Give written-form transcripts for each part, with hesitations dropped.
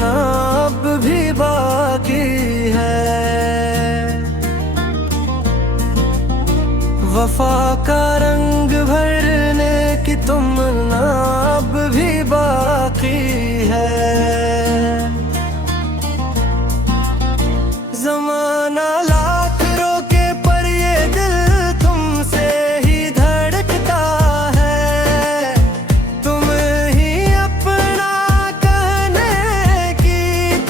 तमन्ना अब भी बाकी है। वफा का रंग भरने की तमन्ना अब भी बाकी है। ज़माना लाख रोके पर ये दिल तुमसे ही धड़कता है। तुम ही अपना कहने की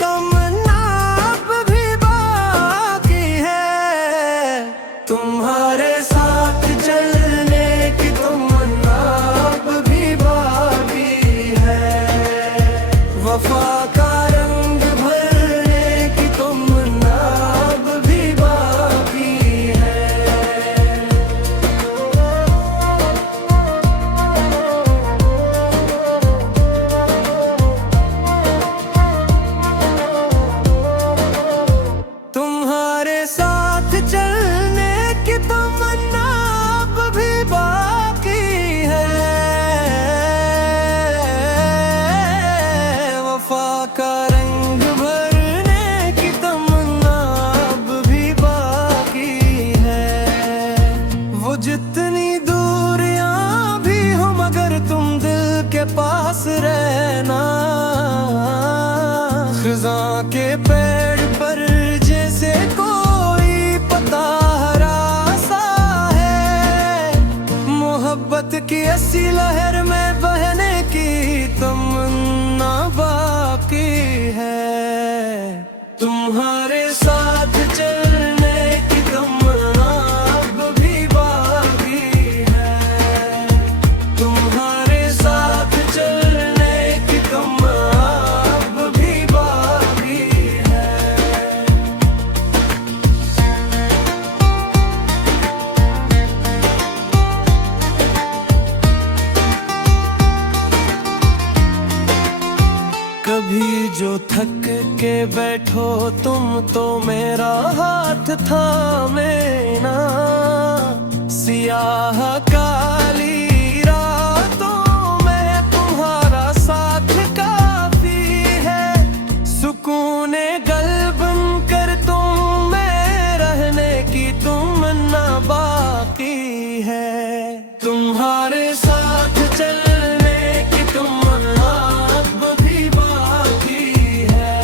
तमन्ना अब भी बाकी है। तुम्हारे साथ चलने की तमन्ना अब भी बाकी है। वफा का रंग भरने की तमन्ना अब भी बाकी है। तुम्हारे साथ चलने की तमन्ना अब भी बाकी है। वफा का रंग भरने की तमन्ना अब भी बाकी है। वो जितनी दूरियां भी हो मगर तुम दिल के पास रहना। खिज़ां के पेड़ पर जैसे कोई पता हरा सा है। मोहब्बत की ऐसी लहर में बहने की तमन्ना बाकी है। तुम्हारे साथ चलने की तमन्ना अब भी बाकी है। तुम्हारे साथ चलने की तमन्ना अब भी बाकी है। कभी जो थक के बैठो तुम तो मेरा हाथ थामे ना। सियाह काली रातों में तुम्हारा साथ काफी है। सुकूने गल्ब कर तुम में रहने की तमन्ना बाकी है। तुम्हारे साथ चलने की तमन्ना अब भी बाकी है।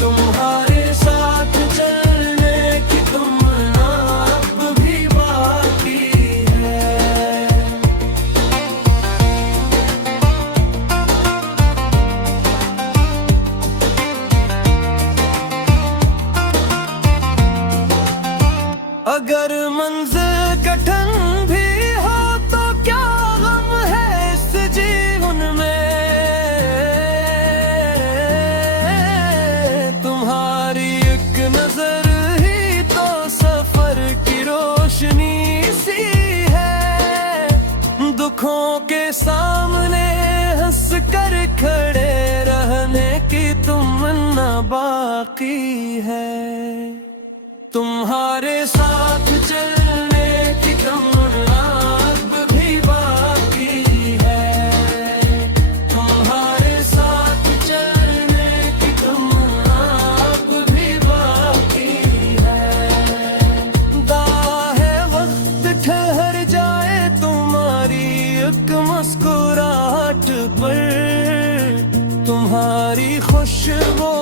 तुम्हारे साथ चलने की तमन्ना अब भी बाकी है। अगर मंजिल कठिन भी हो तो क्या गम है इस जीवन में। तुम्हारी एक नजर ही तो सफर की रोशनी सी है। दुखों के सामने हंस कर खड़े रहने की तमन्ना बाकी है। तुम्हारे साथ चलने की तमन्ना अब भी बाकी है। तुम्हारे साथ चलने की तमन्ना अब भी बाकी है। दाहे वक्त ठहर जाए तुम्हारी एक मुस्कुराहट पर। तुम्हारी खुशबू